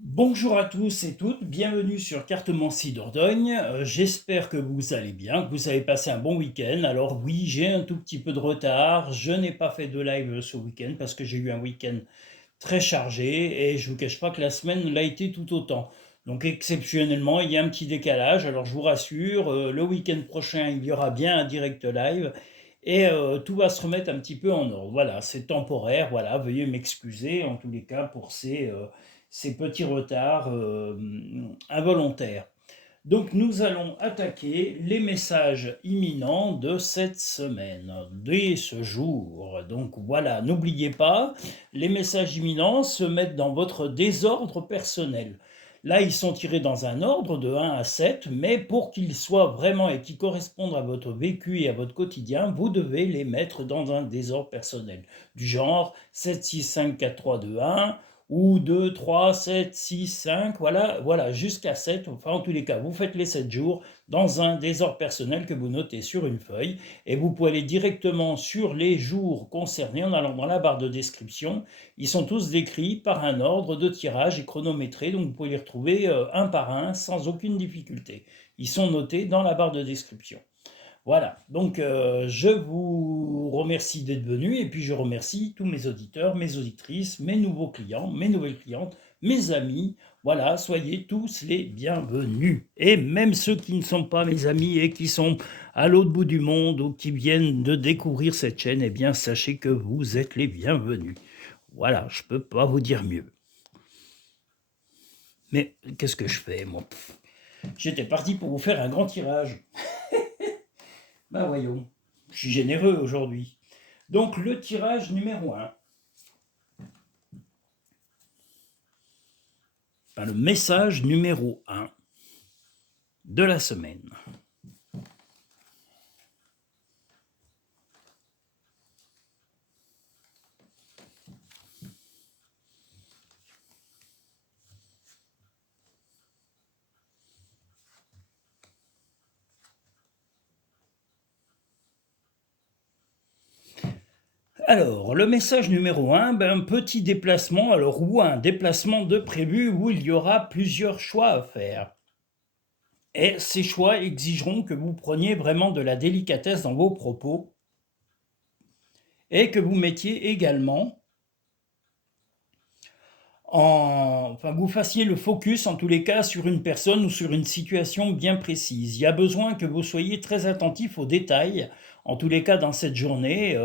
Bonjour à tous et toutes, bienvenue sur Cartomancie Dordogne. J'espère que vous allez bien, que vous avez passé un bon week-end. Alors oui, j'ai un tout petit peu de retard, je n'ai pas fait de live ce week-end parce que j'ai eu un week-end très chargé et je ne vous cache pas que la semaine l'a été tout autant. Donc exceptionnellement, il y a un petit décalage. Alors je vous rassure, le week-end prochain, il y aura bien un direct live et tout va se remettre un petit peu en ordre. Voilà, c'est temporaire, voilà, veuillez m'excuser en tous les cas pour ces petits retards involontaires. Donc nous allons attaquer les messages imminents de cette semaine, dès ce jour. Donc voilà, n'oubliez pas, les messages imminents se mettent dans votre désordre personnel. Là, ils sont tirés dans un ordre de 1 à 7, mais pour qu'ils soient vraiment et qu'ils correspondent à votre vécu et à votre quotidien, vous devez les mettre dans un désordre personnel. Du genre 7, 6, 5, 4, 3, 2, 1, ou 2, 3, 7, 6, 5, voilà, jusqu'à 7. Enfin, en tous les cas, vous faites les 7 jours dans un désordre personnel que vous notez sur une feuille et vous pouvez aller directement sur les jours concernés en allant dans la barre de description. Ils sont tous décrits par un ordre de tirage et chronométré, donc vous pouvez les retrouver un par un sans aucune difficulté. Ils sont notés dans la barre de description. Voilà, donc je vous remercie d'être venu et puis je remercie tous mes auditeurs, mes auditrices, mes nouveaux clients, mes nouvelles clientes, mes amis. Voilà, soyez tous les bienvenus. Et même ceux qui ne sont pas mes amis et qui sont à l'autre bout du monde ou qui viennent de découvrir cette chaîne, eh bien sachez que vous êtes les bienvenus. Voilà, je ne peux pas vous dire mieux. Mais qu'est-ce que je fais, moi? J'étais parti pour vous faire un grand tirage. Ben voyons, je suis généreux aujourd'hui. Donc le tirage numéro 1, enfin, le message numéro 1 de la semaine. Alors, le message numéro 1, un petit déplacement, alors ou un déplacement de prévu où il y aura plusieurs choix à faire. Et ces choix exigeront que vous preniez vraiment de la délicatesse dans vos propos et que vous mettiez également enfin, vous fassiez le focus en tous les cas sur une personne ou sur une situation bien précise. Il y a besoin que vous soyez très attentif aux détails, en tous les cas dans cette journée.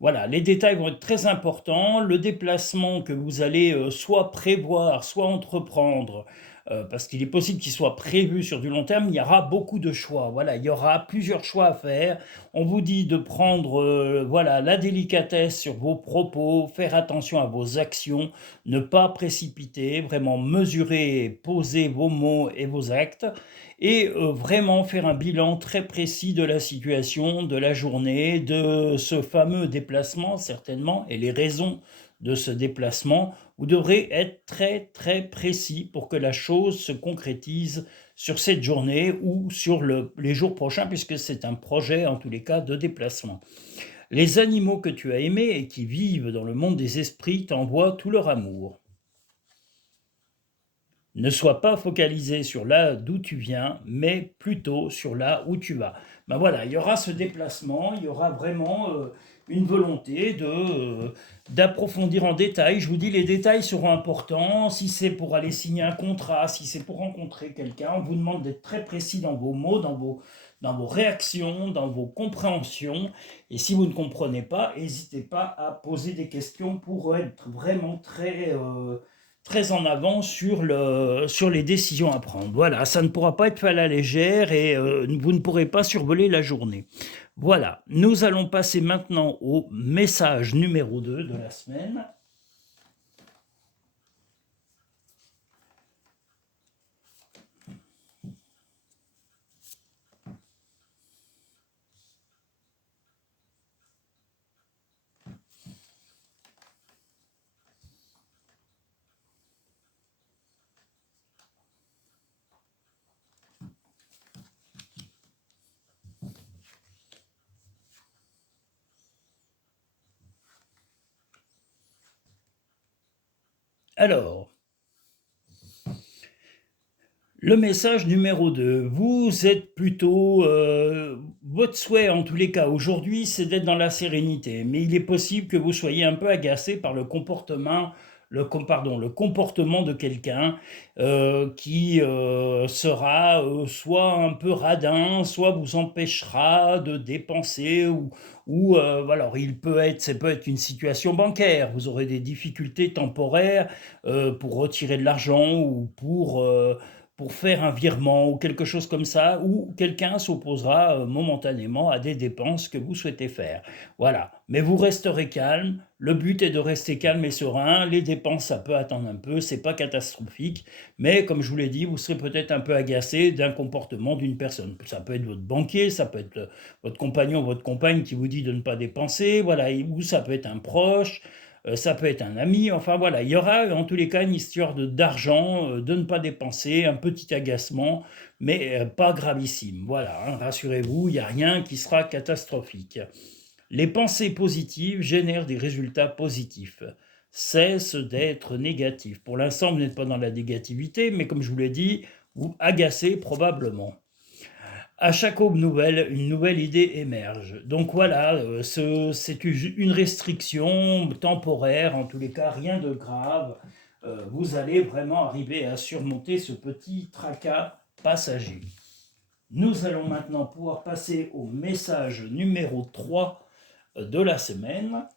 Voilà, les détails vont être très importants. Le déplacement que vous allez soit prévoir, soit entreprendre, parce qu'il est possible qu'il soit prévu sur du long terme, il y aura beaucoup de choix. Voilà, il y aura plusieurs choix à faire. On vous dit de prendre voilà, la délicatesse sur vos propos, faire attention à vos actions, ne pas précipiter, vraiment mesurer, poser vos mots et vos actes, et vraiment faire un bilan très précis de la situation, de la journée, de ce fameux déplacement certainement, et les raisons de ce déplacement. Vous devrez être très très précis pour que la chose se concrétise sur cette journée ou sur les jours prochains, puisque c'est un projet en tous les cas de déplacement. Les animaux que tu as aimés et qui vivent dans le monde des esprits t'envoient tout leur amour. Ne sois pas focalisé sur là d'où tu viens, mais plutôt sur là où tu vas. Ben voilà, il y aura ce déplacement, il y aura vraiment une volonté d'approfondir en détail. Je vous dis, les détails seront importants. Si c'est pour aller signer un contrat, si c'est pour rencontrer quelqu'un, on vous demande d'être très précis dans vos mots, dans vos réactions, dans vos compréhensions. Et si vous ne comprenez pas, n'hésitez pas à poser des questions pour être vraiment très en avant sur les décisions à prendre. Voilà, ça ne pourra pas être fait à la légère et vous ne pourrez pas survoler la journée. Voilà, nous allons passer maintenant au message numéro 2 de la semaine. Alors, Le message numéro 2, vous êtes plutôt, votre souhait en tous les cas aujourd'hui, c'est d'être dans la sérénité, mais il est possible que vous soyez un peu agacé par le comportement de quelqu'un, qui, sera, soit un peu radin, soit vous empêchera de dépenser voilà, alors ça peut être une situation bancaire. Vous aurez des difficultés temporaires, pour retirer de l'argent ou pour faire un virement ou quelque chose comme ça, ou quelqu'un s'opposera momentanément à des dépenses que vous souhaitez faire. Voilà. Mais vous resterez calme. Le but est de rester calme et serein. Les dépenses, ça peut attendre un peu. C'est pas catastrophique. Mais comme je vous l'ai dit, vous serez peut-être un peu agacé d'un comportement d'une personne. Ça peut être votre banquier, ça peut être votre compagnon, votre compagne qui vous dit de ne pas dépenser. Voilà. Ou ça peut être un proche. Ça peut être un ami, enfin voilà, il y aura en tous les cas une histoire d'argent, de ne pas dépenser, un petit agacement, mais pas gravissime. Voilà, hein, rassurez-vous, il n'y a rien qui sera catastrophique. Les pensées positives génèrent des résultats positifs. Cesse d'être négatif. Pour l'instant, vous n'êtes pas dans la négativité, mais comme je vous l'ai dit, vous agacez probablement. À chaque aube nouvelle, une nouvelle idée émerge. Donc voilà, c'est une restriction temporaire, en tous les cas, rien de grave. Vous allez vraiment arriver à surmonter ce petit tracas passager. Nous allons maintenant pouvoir passer au message numéro 3 de la semaine.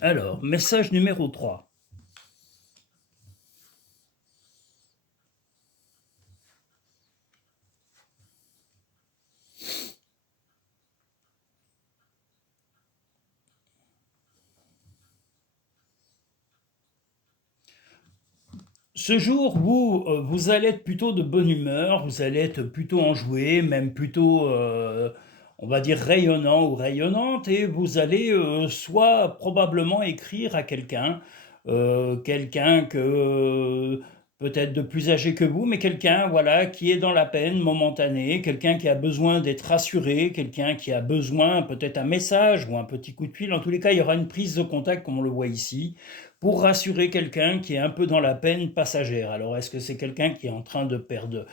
Alors, message numéro 3. Ce jour, vous allez être plutôt de bonne humeur, vous allez être plutôt enjoué, même plutôt, on va dire, rayonnant ou rayonnante, et vous allez soit probablement écrire à quelqu'un peut-être de plus âgé que vous, mais quelqu'un voilà, qui est dans la peine momentanée, quelqu'un qui a besoin d'être rassuré, quelqu'un qui a besoin peut-être un message ou un petit coup de fil. En tous les cas, il y aura une prise de contact, comme on le voit ici, pour rassurer quelqu'un qui est un peu dans la peine passagère. Alors, est-ce que c'est quelqu'un qui est en train de perdre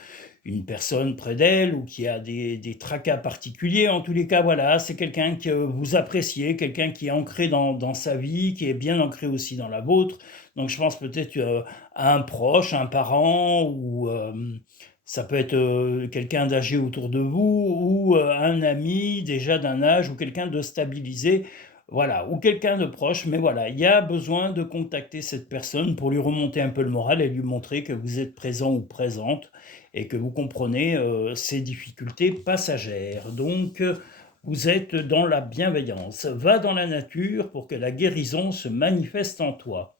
une personne près d'elle ou qui a des tracas particuliers? En tous les cas, voilà, c'est quelqu'un que vous appréciez, quelqu'un qui est ancré dans sa vie, qui est bien ancré aussi dans la vôtre. Donc, je pense peut-être à un proche, un parent ou ça peut être quelqu'un d'âgé autour de vous ou un ami déjà d'un âge ou quelqu'un de stabilisé, voilà, ou quelqu'un de proche, mais voilà, il y a besoin de contacter cette personne pour lui remonter un peu le moral et lui montrer que vous êtes présent ou présente et que vous comprenez ses difficultés passagères. Donc, vous êtes dans la bienveillance. Va dans la nature pour que la guérison se manifeste en toi.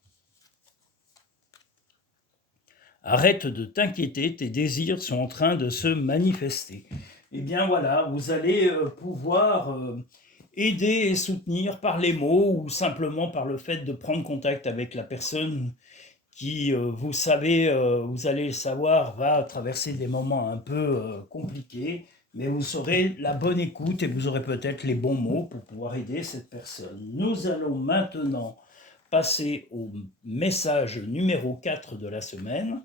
Arrête de t'inquiéter, tes désirs sont en train de se manifester. Eh bien voilà, vous allez pouvoir aider et soutenir par les mots ou simplement par le fait de prendre contact avec la personne qui, vous allez le savoir, va traverser des moments un peu compliqués, mais vous aurez la bonne écoute et vous aurez peut-être les bons mots pour pouvoir aider cette personne. Nous allons maintenant passer au message numéro 4 de la semaine.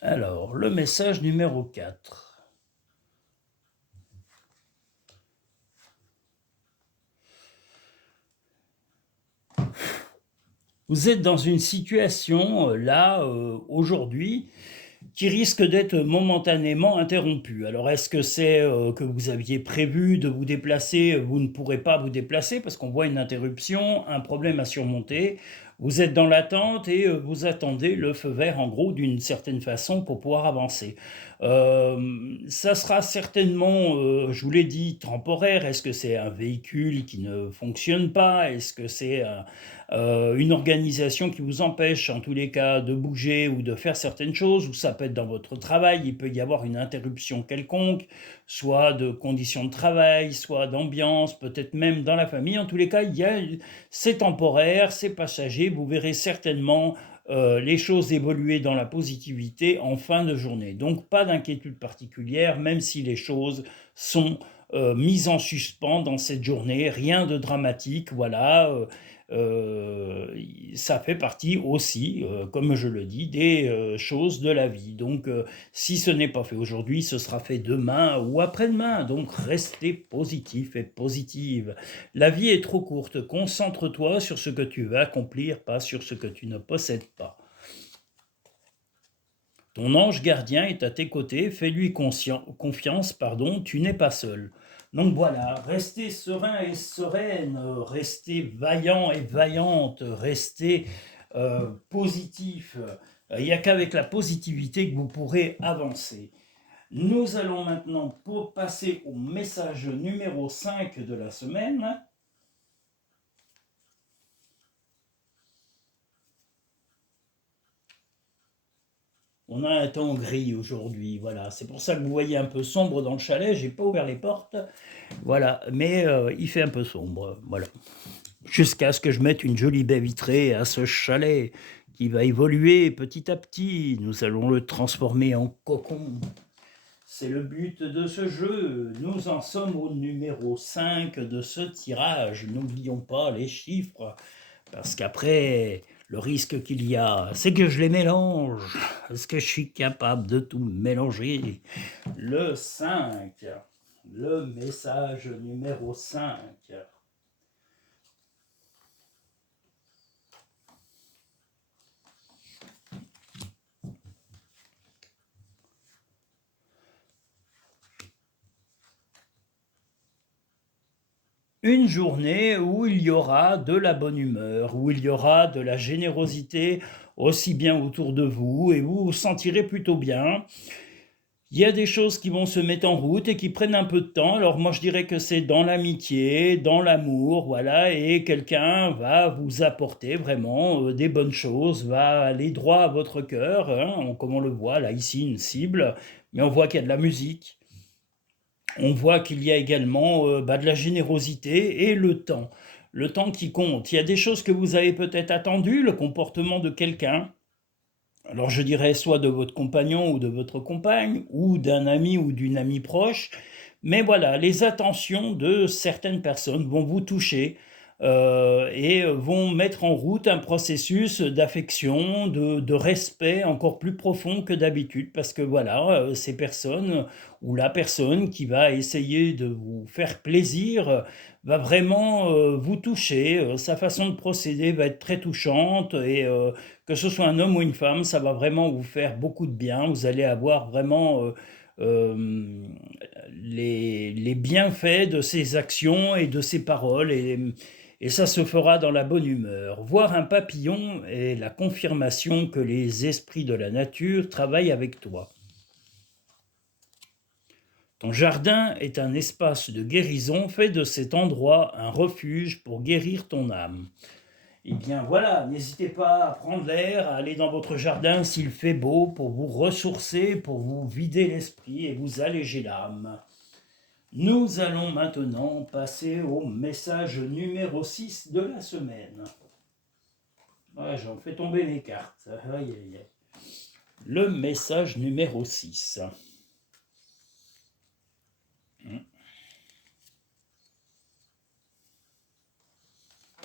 Alors, le message numéro 4. Vous êtes dans une situation, là, aujourd'hui, qui risque d'être momentanément interrompue. Alors, est-ce que c'est que vous aviez prévu de vous déplacer, vous ne pourrez pas vous déplacer parce qu'on voit une interruption, un problème à surmonter. Vous êtes dans l'attente et vous attendez le feu vert, en gros, d'une certaine façon pour pouvoir avancer. Ça sera certainement, je vous l'ai dit, temporaire. Est-ce que c'est un véhicule qui ne fonctionne pas? Est-ce que c'est une organisation qui vous empêche, en tous les cas, de bouger ou de faire certaines choses, ou ça peut être dans votre travail, il peut y avoir une interruption quelconque, soit de conditions de travail, soit d'ambiance, peut-être même dans la famille. En tous les cas, c'est temporaire, c'est passager, vous verrez certainement les choses évoluer dans la positivité en fin de journée. Donc pas d'inquiétude particulière, même si les choses sont mises en suspens dans cette journée, rien de dramatique, voilà. Ça fait partie aussi, comme je le dis, des choses de la vie. Donc, si ce n'est pas fait aujourd'hui, ce sera fait demain ou après-demain. Donc, restez positif et positive. La vie est trop courte. Concentre-toi sur ce que tu veux accomplir, pas sur ce que tu ne possèdes pas. Ton ange gardien est à tes côtés, fais-lui confiance, tu n'es pas seul. Donc voilà, restez serein et sereine, restez vaillant et vaillante, restez positif. Il n'y a qu'avec la positivité que vous pourrez avancer. Nous allons maintenant passer au message numéro 5 de la semaine. On a un temps gris aujourd'hui, voilà. C'est pour ça que vous voyez un peu sombre dans le chalet. J'ai pas ouvert les portes, voilà. Mais il fait un peu sombre, voilà. Jusqu'à ce que je mette une jolie baie vitrée à ce chalet qui va évoluer petit à petit. Nous allons le transformer en cocon. C'est le but de ce jeu. Nous en sommes au numéro 5 de ce tirage. N'oublions pas les chiffres, parce qu'après, le risque qu'il y a, c'est que je les mélange. Est-ce que je suis capable de tout mélanger? Le 5, le message numéro 5. Une journée où il y aura de la bonne humeur, où il y aura de la générosité aussi bien autour de vous et vous vous sentirez plutôt bien. Il y a des choses qui vont se mettre en route et qui prennent un peu de temps. Alors moi je dirais que c'est dans l'amitié, dans l'amour, voilà, et quelqu'un va vous apporter vraiment des bonnes choses, va aller droit à votre cœur, hein, comme on le voit là ici, une cible, mais on voit qu'il y a de la musique. On voit qu'il y a également de la générosité et le temps qui compte. Il y a des choses que vous avez peut-être attendues, le comportement de quelqu'un. Alors je dirais soit de votre compagnon ou de votre compagne, ou d'un ami ou d'une amie proche. Mais voilà, les attentions de certaines personnes vont vous toucher et vont mettre en route un processus d'affection, de respect encore plus profond que d'habitude. Parce que voilà, ces personnes ou la personne qui va essayer de vous faire plaisir va vraiment vous toucher. Sa façon de procéder va être très touchante et que ce soit un homme ou une femme, ça va vraiment vous faire beaucoup de bien. Vous allez avoir vraiment les bienfaits de ses actions et de ses paroles et ça se fera dans la bonne humeur. Voir un papillon est la confirmation que les esprits de la nature travaillent avec toi. Ton jardin est un espace de guérison, fais de cet endroit un refuge pour guérir ton âme. Eh bien voilà, n'hésitez pas à prendre l'air, à aller dans votre jardin s'il fait beau pour vous ressourcer, pour vous vider l'esprit et vous alléger l'âme. Nous allons maintenant passer au message numéro 6 de la semaine. Ouais, j'en fais tomber mes cartes. Aïe, aïe, aïe. Le message numéro 6.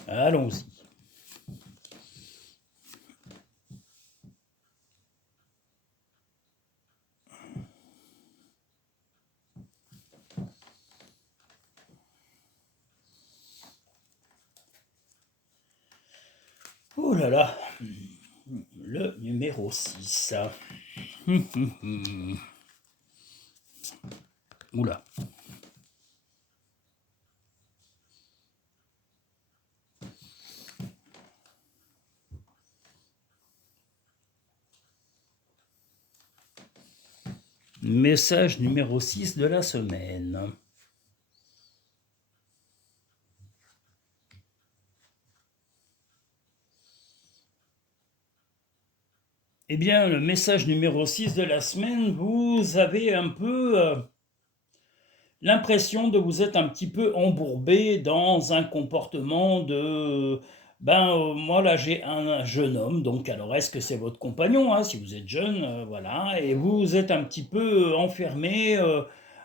Allons-y. Ouh là là, le numéro 6. Oula. Message numéro 6 de la semaine. Eh bien, le message numéro 6 de la semaine, vous avez un peu l'impression de vous être un petit peu embourbé dans un comportement de... moi là j'ai un jeune homme, donc alors est-ce que c'est votre compagnon, hein, si vous êtes jeune, voilà, et vous êtes un petit peu enfermé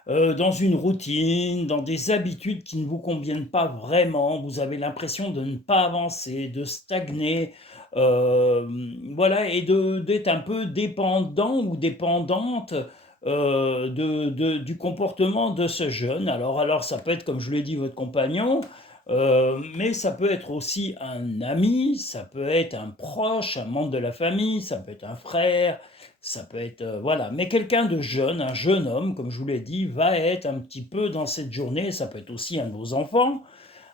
dans une routine, dans des habitudes qui ne vous conviennent pas vraiment, vous avez l'impression de ne pas avancer, de stagner, voilà, et d'être un peu dépendant ou dépendante du comportement de ce jeune. Alors, ça peut être, comme je l'ai dit, votre compagnon, mais ça peut être aussi un ami, ça peut être un proche, un membre de la famille, ça peut être un frère, ça peut être... voilà. Mais quelqu'un de jeune, un jeune homme, comme je vous l'ai dit, va être un petit peu dans cette journée, ça peut être aussi un de vos enfants,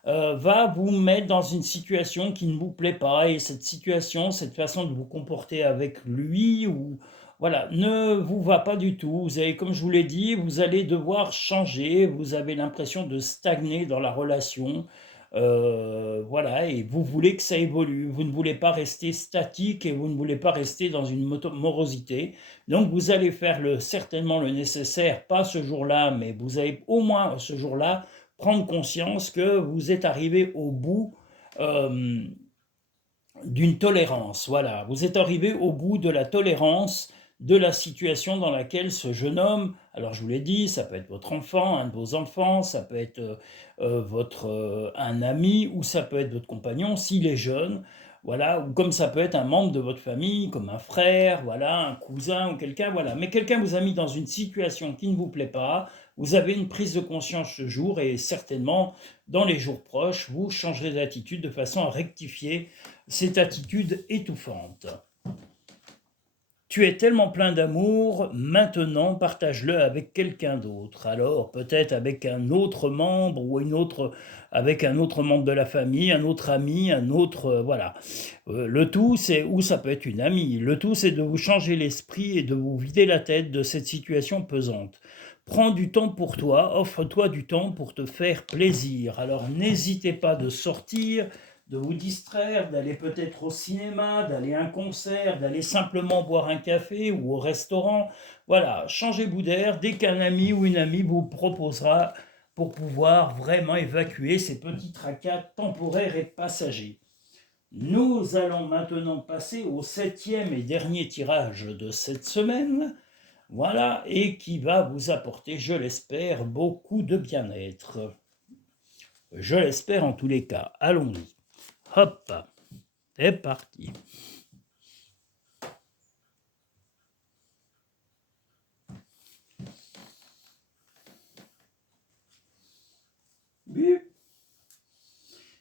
va vous mettre dans une situation qui ne vous plaît pas, et cette situation, cette façon de vous comporter avec lui, ou voilà, ne vous va pas du tout. Vous avez, comme je vous l'ai dit, vous allez devoir changer, vous avez l'impression de stagner dans la relation, voilà, et vous voulez que ça évolue, vous ne voulez pas rester statique et vous ne voulez pas rester dans une morosité. Donc vous allez faire certainement le nécessaire, pas ce jour-là, mais vous allez au moins ce jour-là prendre conscience que vous êtes arrivé au bout d'une tolérance. Voilà, vous êtes arrivé au bout de la tolérance de la situation dans laquelle ce jeune homme, alors je vous l'ai dit, ça peut être votre enfant, un de vos enfants, ça peut être un ami, ou ça peut être votre compagnon s'il est jeune, voilà, ou comme ça peut être un membre de votre famille, comme un frère, voilà, un cousin ou quelqu'un, voilà. Mais quelqu'un vous a mis dans une situation qui ne vous plaît pas, vous avez une prise de conscience ce jour, et certainement, dans les jours proches, vous changerez d'attitude de façon à rectifier cette attitude étouffante. Tu es tellement plein d'amour, maintenant partage-le avec quelqu'un d'autre. Alors peut-être avec un autre membre ou avec un autre membre de la famille, un autre ami, un autre, voilà. Le tout, c'est, ou ça peut être une amie, le tout, c'est de vous changer l'esprit et de vous vider la tête de cette situation pesante. Prends du temps pour toi, offre-toi du temps pour te faire plaisir. Alors n'hésitez pas de sortir, de vous distraire, d'aller peut-être au cinéma, d'aller à un concert, d'aller simplement boire un café ou au restaurant. Voilà, changez-vous d'air dès qu'un ami ou une amie vous proposera, pour pouvoir vraiment évacuer ces petits tracas temporaires et passagers. Nous allons maintenant passer au 7e et dernier tirage de cette semaine. Voilà, et qui va vous apporter, je l'espère, beaucoup de bien-être. Je l'espère en tous les cas. Allons-y. Hop, c'est parti. Oui.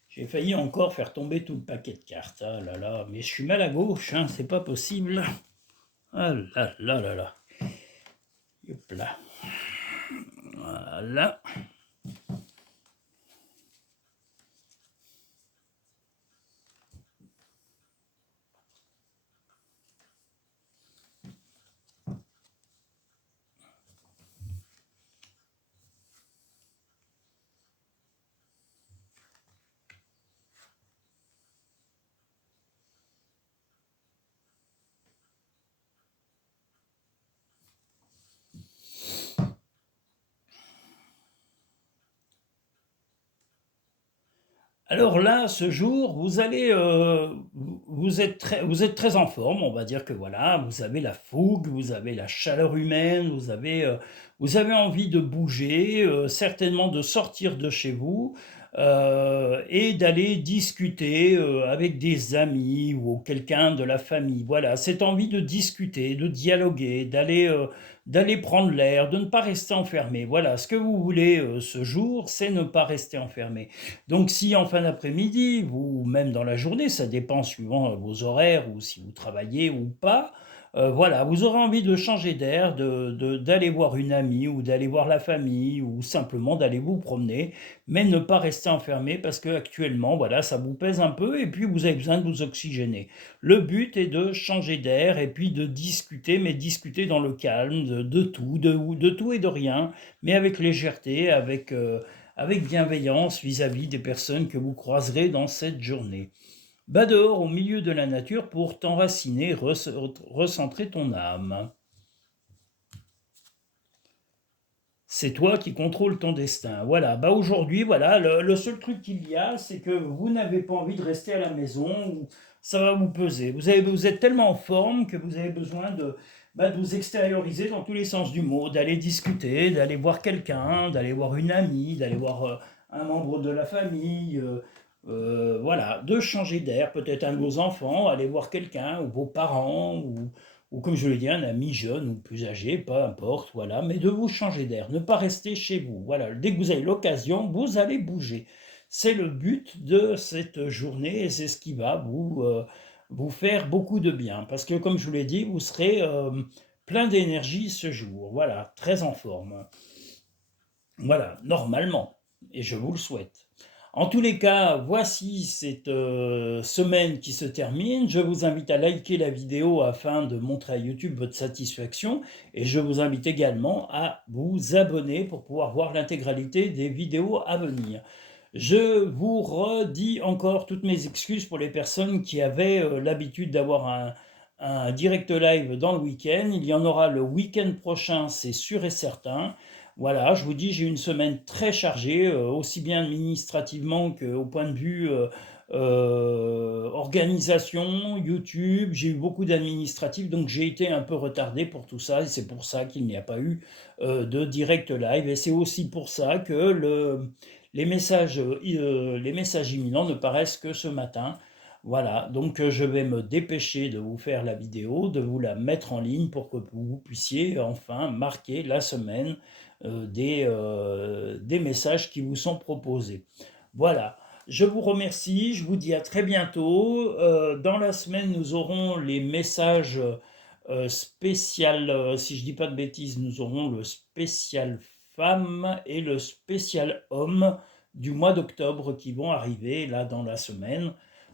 J'ai failli encore faire tomber tout le paquet de cartes. Ah là là, mais je suis mal à gauche, hein, c'est pas possible. Ah là là là là. Hop là. Voilà. Alors là, ce jour, vous êtes très en forme. On va dire que voilà, vous avez la fougue, vous avez la chaleur humaine, vous avez envie de bouger, certainement de sortir de chez vous. et d'aller discuter avec des amis ou quelqu'un de la famille. Voilà, cette envie de discuter, de dialoguer, d'aller prendre l'air, de ne pas rester enfermé. Voilà, ce que vous voulez ce jour, c'est ne pas rester enfermé. Donc si en fin d'après-midi, ou même dans la journée, ça dépend suivant vos horaires ou si vous travaillez ou pas, voilà, vous aurez envie de changer d'air, d'aller voir une amie ou d'aller voir la famille ou simplement d'aller vous promener, mais ne pas rester enfermé parce que actuellement, voilà, ça vous pèse un peu et puis vous avez besoin de vous oxygéner. Le but est de changer d'air et puis de discuter, mais discuter dans le calme, de tout, de tout et de rien, mais avec légèreté, avec bienveillance vis-à-vis des personnes que vous croiserez dans cette journée. Va dehors au milieu de la nature pour t'enraciner, recentrer ton âme. C'est toi qui contrôles ton destin. Voilà, bah aujourd'hui, voilà, le seul truc qu'il y a, c'est que vous n'avez pas envie de rester à la maison, ça va vous peser. Vous êtes tellement en forme que vous avez besoin de vous extérioriser dans tous les sens du mot, d'aller discuter, d'aller voir quelqu'un, d'aller voir une amie, d'aller voir un membre de la famille, voilà, de changer d'air, peut-être un de vos enfants, aller voir quelqu'un, ou vos parents, ou comme je l'ai dit, un ami jeune ou plus âgé, peu importe, voilà, mais de vous changer d'air, ne pas rester chez vous. Voilà, dès que vous avez l'occasion, vous allez bouger. C'est le but de cette journée et c'est ce qui va vous faire beaucoup de bien. Parce que, comme je vous l'ai dit, vous serez plein d'énergie ce jour. Voilà, très en forme. Voilà, normalement. Et je vous le souhaite. En tous les cas, voici cette semaine qui se termine. Je vous invite à liker la vidéo afin de montrer à YouTube votre satisfaction. Et je vous invite également à vous abonner pour pouvoir voir l'intégralité des vidéos à venir. Je vous redis encore toutes mes excuses pour les personnes qui avaient l'habitude d'avoir un direct live dans le week-end. Il y en aura le week-end prochain, c'est sûr et certain. Voilà, je vous dis, j'ai une semaine très chargée, aussi bien administrativement qu'au point de vue organisation, YouTube. J'ai eu beaucoup d'administratifs, donc j'ai été un peu retardé pour tout ça, et c'est pour ça qu'il n'y a pas eu de direct live. Et c'est aussi pour ça que les messages imminents ne paraissent que ce matin. Voilà, donc je vais me dépêcher de vous faire la vidéo, de vous la mettre en ligne pour que vous puissiez enfin marquer la semaine des messages qui vous sont proposés. Voilà, je vous remercie, je vous dis à très bientôt. Dans la semaine, nous aurons les messages spécial, si je dis pas de bêtises, nous aurons le spécial femme et le spécial homme du mois d'octobre qui vont arriver là dans la semaine.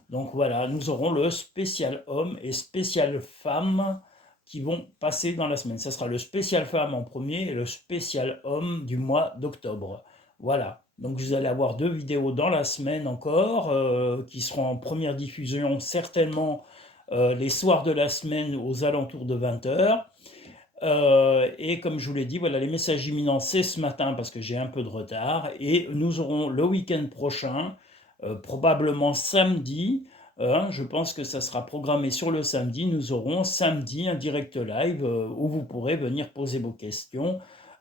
Donc voilà, nous aurons le spécial homme et spécial femme qui vont passer dans la semaine. Ça sera le spécial femme en premier et le spécial homme du mois d'octobre. Voilà, donc vous allez avoir 2 vidéos dans la semaine encore, qui seront en première diffusion certainement les soirs de la semaine aux alentours de 20h. Et comme je vous l'ai dit, voilà, les messages imminents, c'est ce matin parce que j'ai un peu de retard. Et nous aurons le week-end prochain, probablement samedi, je pense que ça sera programmé sur le samedi. Nous aurons samedi un direct live où vous pourrez venir poser vos questions.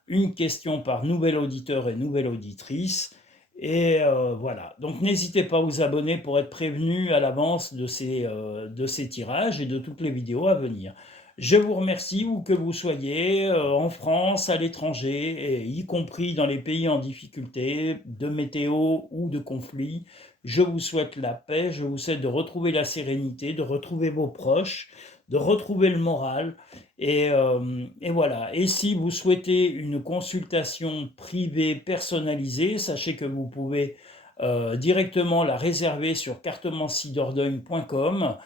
Une question par nouvel auditeur et nouvelle auditrice. Et voilà. Donc n'hésitez pas à vous abonner pour être prévenu à l'avance de ces tirages et de toutes les vidéos à venir. Je vous remercie, où que vous soyez, en France, à l'étranger, et y compris dans les pays en difficulté, de météo ou de conflit. Je vous souhaite la paix, je vous souhaite de retrouver la sérénité, de retrouver vos proches, de retrouver le moral. Et voilà. Et si vous souhaitez une consultation privée personnalisée, sachez que vous pouvez directement la réserver sur cartomancidordogne.com,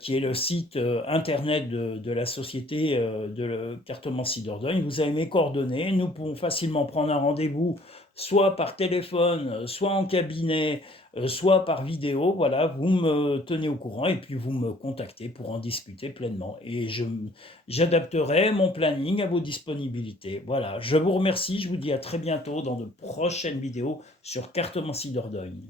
qui est le site internet de la société de Cartomancie Dordogne. Vous avez mes coordonnées, nous pouvons facilement prendre un rendez-vous, soit par téléphone, soit en cabinet, soit par vidéo. Voilà, vous me tenez au courant et puis vous me contactez pour en discuter pleinement. Et j'adapterai mon planning à vos disponibilités. Voilà, je vous remercie, je vous dis à très bientôt dans de prochaines vidéos sur Cartomancie Dordogne.